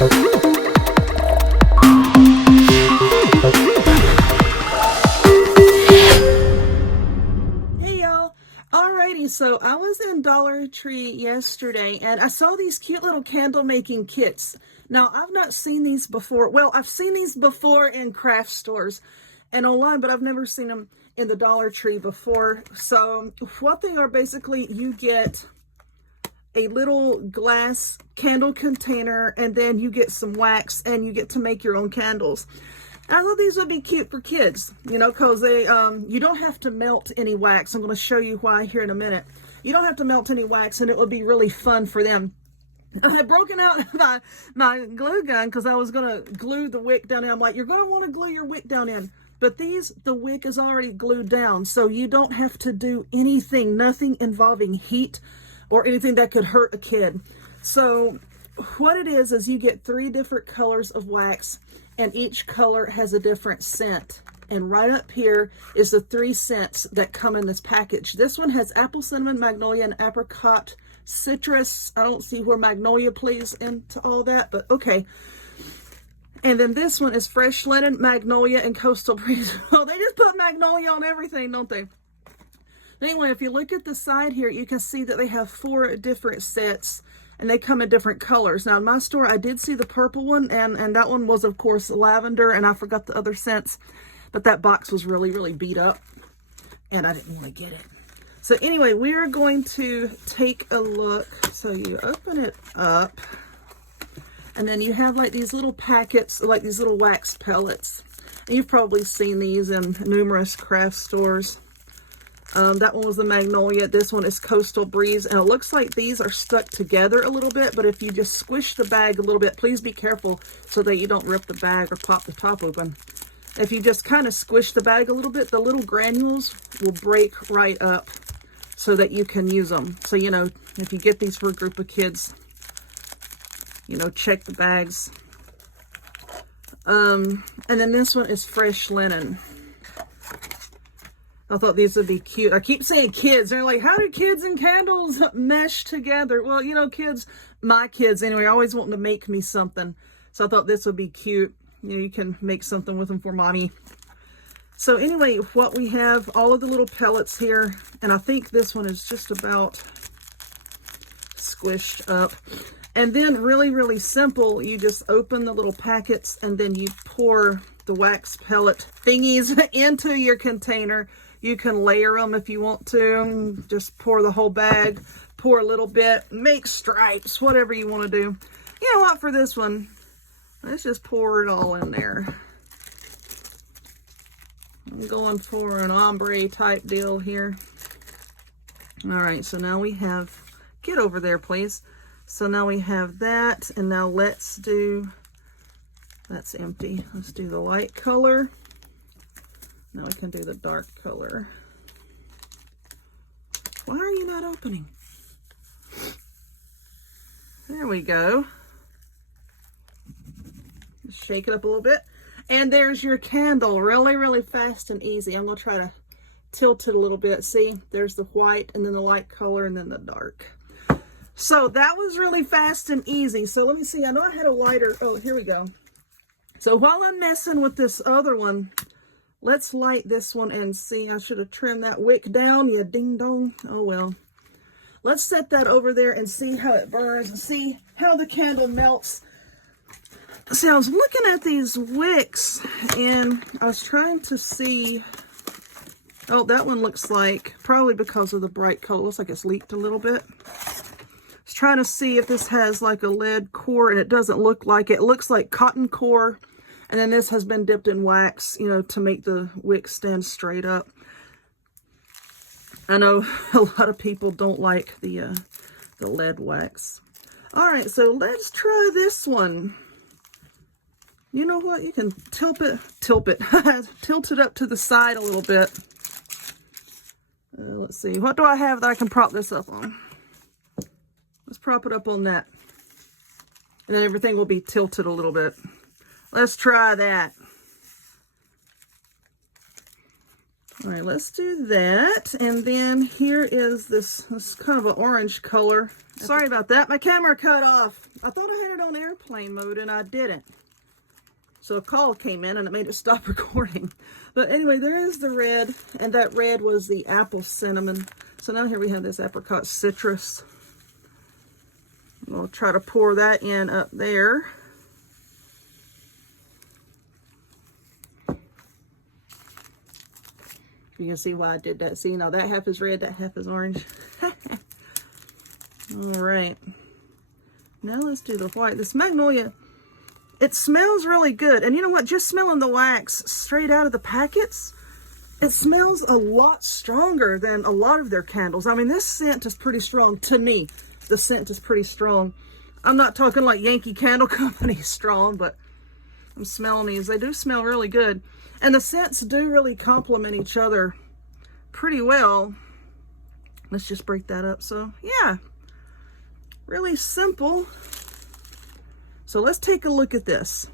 So I was in Dollar Tree yesterday and I saw these cute little candle making kits. Now I've not seen these before. Well, I've seen these before in craft stores and online, but I've never seen them in the Dollar Tree before. So what they are, basically you get a little glass candle container and then you get some wax and you get to make your own candles. I thought these would be cute for kids, you know, because they, you don't have to melt any wax. I'm going to show you why here in a minute. You don't have to melt any wax, and it would be really fun for them. I had broken out my glue gun because I was going to glue the wick down in. I'm like, you're going to want to glue your wick down in. But the wick is already glued down, so you don't have to do anything, nothing involving heat or anything that could hurt a kid. So what it is you get 3 different colors of wax, and each color has a different scent. And right up here is the 3 scents that come in this package. This one has apple, cinnamon, magnolia, and apricot citrus. I don't see where magnolia plays into all that, but okay. And then this one is fresh linen, magnolia, and coastal breeze. Oh, they just put magnolia on everything, don't they? Anyway, if you look at the side here, you can see that they have 4 different sets. And they come in different colors. Now in my store, I did see the purple one, and that one was of course lavender, and I forgot the other scents, but that box was really, really beat up and I didn't really get it. So anyway, we are going to take a look. So you open it up and then you have like these little packets, like these little wax pellets. And you've probably seen these in numerous craft stores. That one was the magnolia. This one is coastal breeze, and it looks like these are stuck together a little bit, but if you just squish the bag a little bit, please be careful so that you don't rip the bag or pop the top open. If you just kind of squish the bag a little bit, the little granules will break right up so that you can use them. So, you know, if you get these for a group of kids, you know, check the bags. And then this one is fresh linen. I thought these would be cute. I keep saying kids. They're like, how do kids and candles mesh together? Well, you know, kids, my kids anyway, always wanting to make me something. So I thought this would be cute. You know, you can make something with them for mommy. So anyway, what we have, all of the little pellets here. And I think this one is just about squished up. And then really, really simple. You just open the little packets and then you pour the wax pellet thingies into your container. You can layer them if you want to. Just pour the whole bag, pour a little bit, make stripes, whatever you want to do. You know what, for this one, let's just pour it all in there. I'm going for an ombre type deal here. All right, so now we have, get over there, please. So now we have that, and now let's do, that's empty. Let's do the light color. Now we can do the dark color. Why are you not opening? There we go. Just shake it up a little bit. And there's your candle. Really, really fast and easy. I'm going to try to tilt it a little bit. See, there's the white and then the light color and then the dark. So that was really fast and easy. So let me see. I know I had a lighter. Oh, here we go. So while I'm messing with this other one, let's light this one and see. I should have trimmed that wick down. Yeah, ding dong. Oh, well. Let's set that over there and see how it burns and see how the candle melts. See, I was looking at these wicks and I was trying to see. Oh, that one looks like, probably because of the bright color, looks like it's leaked a little bit. I was trying to see if this has like a lead core, and it doesn't look like it. It looks like cotton core. And then this has been dipped in wax, you know, to make the wick stand straight up. I know a lot of people don't like the lead wax. All right, so let's try this one. You know what? You can tilt it tilt it up to the side a little bit. Let's see. What do I have that I can prop this up on? Let's prop it up on that. And then everything will be tilted a little bit. Let's try that. All right, let's do that. And then here is this kind of an orange color. Sorry about that. My camera cut off. I thought I had it on airplane mode and I didn't. So a call came in and it made it stop recording. But anyway, there is the red, and that red was the apple cinnamon. So now here we have this apricot citrus. We'll try to pour that in up there. You can see why I did that. See, now that half is red, that half is orange. All right. Now let's do the white. This magnolia, it smells really good. And you know what? Just smelling the wax straight out of the packets, it smells a lot stronger than a lot of their candles. I mean, this scent is pretty strong to me. The scent is pretty strong. I'm not talking like Yankee Candle Company strong, but I'm smelling these. They do smell really good. And the scents do really complement each other pretty well. Let's just break that up. So, yeah, really simple. So let's take a look at this.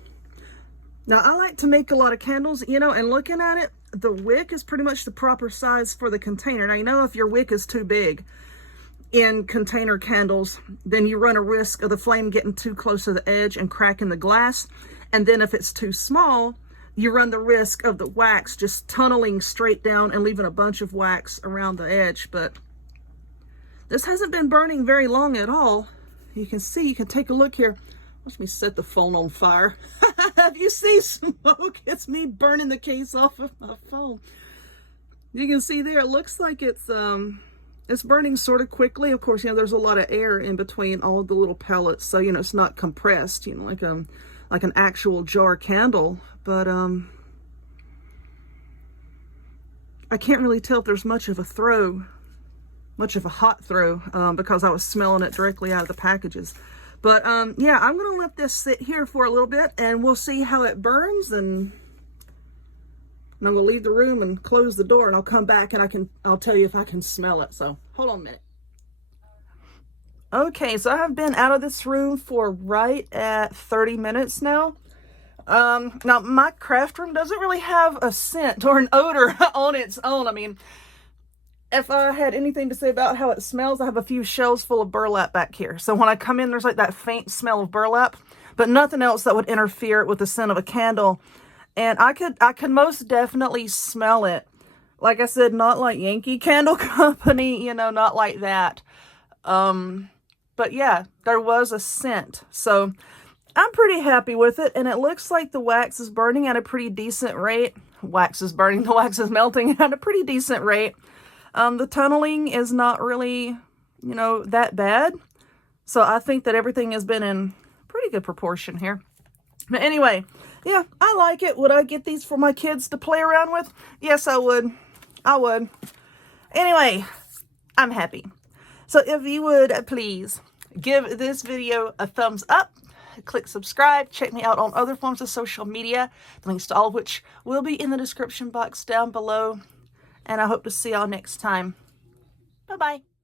Now, I like to make a lot of candles, you know, and looking at it, the wick is pretty much the proper size for the container. Now, you know, if your wick is too big in container candles, then you run a risk of the flame getting too close to the edge and cracking the glass. And then if it's too small, you run the risk of the wax just tunneling straight down and leaving a bunch of wax around the edge. But this hasn't been burning very long at all. You can see, you can take a look here. Watch me set the phone on fire. If you see smoke, it's me burning the case off of my phone. You can see there, it looks like it's burning sort of quickly. Of course, you know, there's a lot of air in between all of the little pellets, so, you know, it's not compressed, you know, like an actual jar candle. But I can't really tell if there's much of a hot throw, because I was smelling it directly out of the packages. But yeah, I'm gonna let this sit here for a little bit and we'll see how it burns, and I'm gonna leave the room and close the door, and I'll come back and I'll tell you if I can smell it. So hold on a minute. Okay, so I have been out of this room for right at 30 minutes now. Now my craft room doesn't really have a scent or an odor on its own. I mean, if I had anything to say about how it smells, I have a few shelves full of burlap back here. So when I come in, there's like that faint smell of burlap, but nothing else that would interfere with the scent of a candle. And I could most definitely smell it. Like I said, not like Yankee Candle Company, you know, not like that. But yeah, there was a scent. So I'm pretty happy with it, and it looks like the wax is burning at a pretty decent rate. Wax is burning, the wax is melting at a pretty decent rate. The tunneling is not really, you know, that bad. So I think that everything has been in pretty good proportion here. But anyway, yeah, I like it. Would I get these for my kids to play around with? Yes, I would. I would. Anyway, I'm happy. So if you would please give this video a thumbs up, click subscribe, check me out on other forms of social media, the links to all of which will be in the description box down below. And I hope to see y'all next time. Bye-bye.